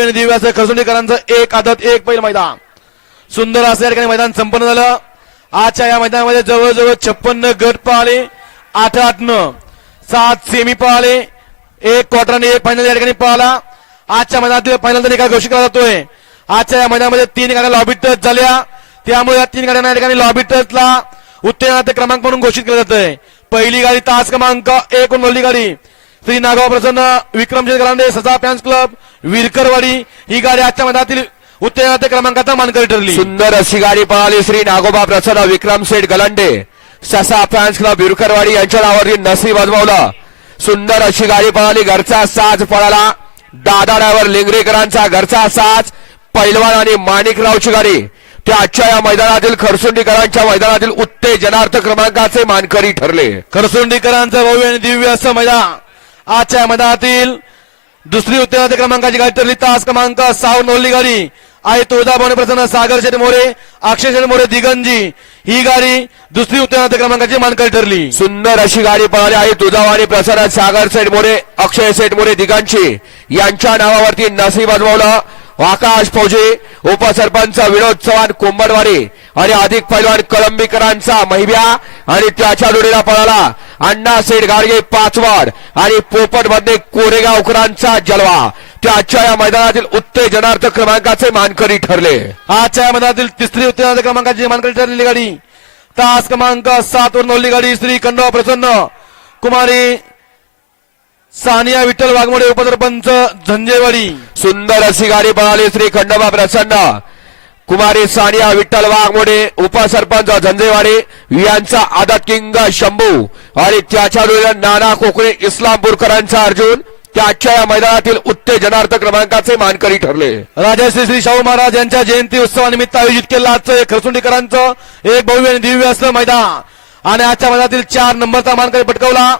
भव्य आणि खरसुंडीकरांचं एक आदत एक पहिलं मैदान. सुंदर असं या ठिकाणी मैदान संपन्न झालं. आजच्या या मैदानामध्ये जवळजवळ छप्पन्न गट पळाले आठ आठ न सात सेमी पळाले एक क्वार्टर आणि एक फायनल या ठिकाणी पाहिला आजच्या मैदानातील फायनलचा निकाल घोषित केला जातोय आजच्या या मैदानामध्ये तीन गाड्या लॉबी टच झाल्या. त्यामुळे या तीन गाड्यांना या ठिकाणी लॉबी टचला उत्तेजनाचे क्रमांक म्हणून घोषित केलं जातंय. पहिली गाडी तास क्रमांक एक गाडी. श्री नागाव प्रसन्न विक्रमशेठ गलांडे ससा फॅन्स क्लब विरकरवाडी ही गाडी आजच्या मैदानातील उत्तेजनाच्या क्रमांकाचा मानकरी ठरली. सुंदर अशी गाडी पळाली श्री नागोबा प्रसन्न विक्रम शेठ गलांडे. ससा फॅन्स क्लब विरकरवाडी यांच्या नावावरती नसीब आजमावलं सुंदर अशी गाडी पळाली घरचा साज पळाला. दादा ड्रायव्हर लिंगरेकरांचा घरचा साज पैलवान आणि माणिकरावची गाडी. त्या आजच्या या मैदानातील खरसुंडीकरांच्या मैदानातील उत्तेजनार्थ क्रमांकाचे मानकरी ठरले. खरसुंडीकरांचं भव्य आणि दिव्य असं मैदान. आजच्या मैदानातील दुसरी उत्तेजनाच्या क्रमांकाची गाडी ठरली. तास क्रमांक साव नोली गाडी आहे तुळजाभवानी प्रसन्न सागर शेठ मोरे अक्षय शेठ मोरे दिगंजी. ही गाडी दुसरी उत्तेजनाच्या क्रमांकाची मानकरी ठरली. सुंदर अशी गाडी पळाली. आहे तुळजाभवानी प्रसन्न सागर शेठ मोरे अक्षय शेठ मोरे दिगांची यांच्या नावावरती नसीब बाजवला आकाश फौजे उपसरपंच विनोद चव्हाण कुंभडवाडी आणि अधिक पैलवान कळंबीकरांचा महिब्या आणि त्याच्या जोडीला पळाला. अण्णा सेठ गाडगे पाचवाड आणि पोपटमध्ये कोरेगावकरांचा जलवा. त्याच्या या मैदानातील उत्तेजनार्थ क्रमांकाचे मानकरी ठरले. आजच्या या मैदानातील तिसरी उत्तेजनार्थ क्रमांकाची मानकरी ठरलेली गाडी. तास क्रमांक सात वर नोंदली गाडी श्री खंडवा प्रसन्न कुमारी सानिया विठ्ठल वाघमोडे उपसरपंच झंजेवाडी सुंदर अशी गाडी पळाली श्री खंडोबा प्रसन्न. कुमारी सानिया विठ्ठल वाघमोडे उपसरपंच झंजेवाडी यांचा आदत किंग शंभू आणि त्याच्या नाना कोकणे इस्लामपूरकरांचा अर्जुन त्याच्या या मैदानातील उत्तेजनार्थ क्रमांकाचे मानकरी ठरले. राजश्री श्री शाहू महाराज यांच्या जयंती उत्सवानिमित्त आयोजित केलं आजचं एक खरसुंडीकरांचं एक भव्य आणि दिव्य असं मैदान. आणि आजच्या मैदानातील चार नंबरचा मानकरी पटकावला.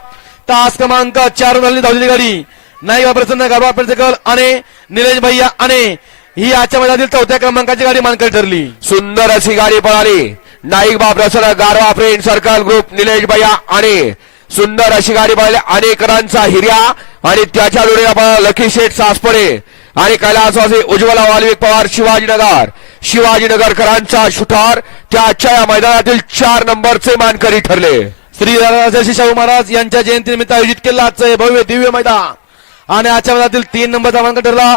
तास क्रमांक चार झाली धावलेली गाडी. नाईबा प्रसन्न गारवा पेडसेकर आणि निलेश भैया आणि. ही आजच्या मैदानातील चौथ्या क्रमांकाची गाडी मानकरी ठरली. सुंदर अशी गाडी पळाली. नाईक बाप प्रसन्न गारवा फ्रेंड सर्कल ग्रुप निलेश भैया आणि. सुंदर अशी गाडी पळाली. अनेकरांचा हिर्या आणि त्याच्या जोडीला पळाला लकी शेठ सासपडे. आणि कैलासवासी उज्ज्वला वाल्मिक पवार शिवाजीनगर. शिवाजीनगरकरांचा शुठार त्याच्या या मैदानातील चार नंबरचे मानकरी ठरले. श्री राजर्षी शाहू महाराज यांच्या जयंतीनिमित्त आयोजित केलं आजचं हे भव्य दिव्य मैदान. आणि आजच्या मैदानातील तीन नंबरचा क्रमांक ठरला.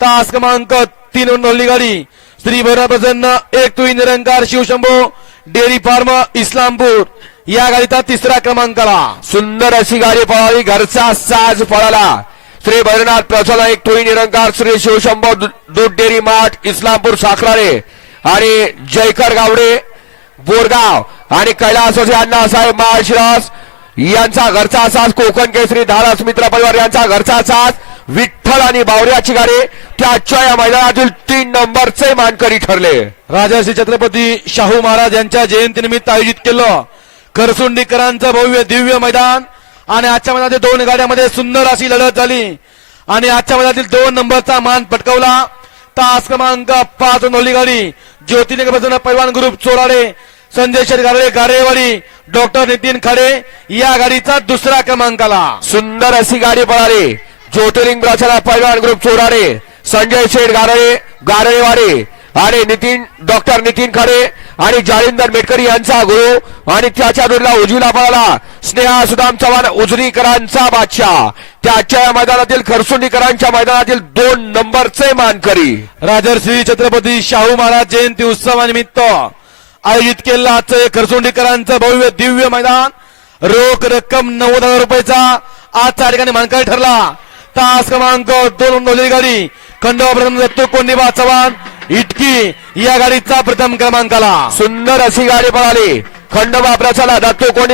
तास क्रमांक तीन वर नोंदली गाडी. श्री भैरव प्रसन्न एक तुई निरंकार शिवशंभो डेअरी फार्म इस्लामपूर. या गाडीचा तिसरा क्रमांक आला सुंदर अशी गाडी पळाली घरचा साज पळाला. श्री भैरनाथ प्रसन्न एक तुई निरंकार श्री शिवशंभो दूध डेअरी माठ इस्लामपूर साखराळे. आणि जयकर गावडे बोरगाव. आणि कैलासवासी अण्णासाहेब माळशिरस यांचा घरचा असाच कोकण केसरी धारास मित्र परिवार यांचा घरचा असाच विठ्ठल आणि बावऱ्याची गाडी त्याच्या या मैदानातील तीन नंबरचे मानकरी ठरले. राजर्षी छत्रपती शाहू महाराज यांच्या जयंतीनिमित्त आयोजित केलं. करसुंडीकरांचं भव्य दिव्य मैदान आणि आजच्या मैदानातील दोन गाड्यामध्ये सुंदर अशी लढत झाली. आणि आजच्या मैदानातील दोन नंबरचा मान पटकावला. तास क्रमांक पाच नोली गाडी ज्योतिलिंग प्रसन्न पैलवान ग्रुप चोराडे संजय शेटगारे गारेवाडी डॉक्टर नितीन खाडे या गाडीचा दुसरा क्रमांक आला सुंदर अशी गाडी पळाली. ज्योतिर्लिंग प्रचारा पैलवान ग्रुप चोराडे संजय शेठ गारळे गारळेवाडे आणि नितीन डॉक्टर नितीन खडे आणि जालिंदर मेटकरी यांचा गुरु आणि त्याच्या जोडीला उजवीला पळाला. स्नेहा सुदाम चव्हाण उजनीकरांचा बादशाह. त्याच्या मैदानातील खरसुंडीकरांच्या मैदानातील दोन नंबरचे मानकरी. राजर्षी छत्रपती शाहू महाराज जयंती उत्सवानिमित्त आयोजित केलेलं आजचं हे खरसुंडीकरांचं भव्य दिव्य मैदान. रोख रक्कम नव्वद हजार रुपयाचा आजच्या ठिकाणी मानकरी ठरला. तास क्रमांक दोन नोंदली गाडी. खंडोबा प्रथम दत्तू कोंडिबा चव्हाण. इटकी या गाडीचा प्रथम क्रमांकाला. सुंदर अशी गाडी पळाली. खंडोबा प्रचारा दत्तू कोणी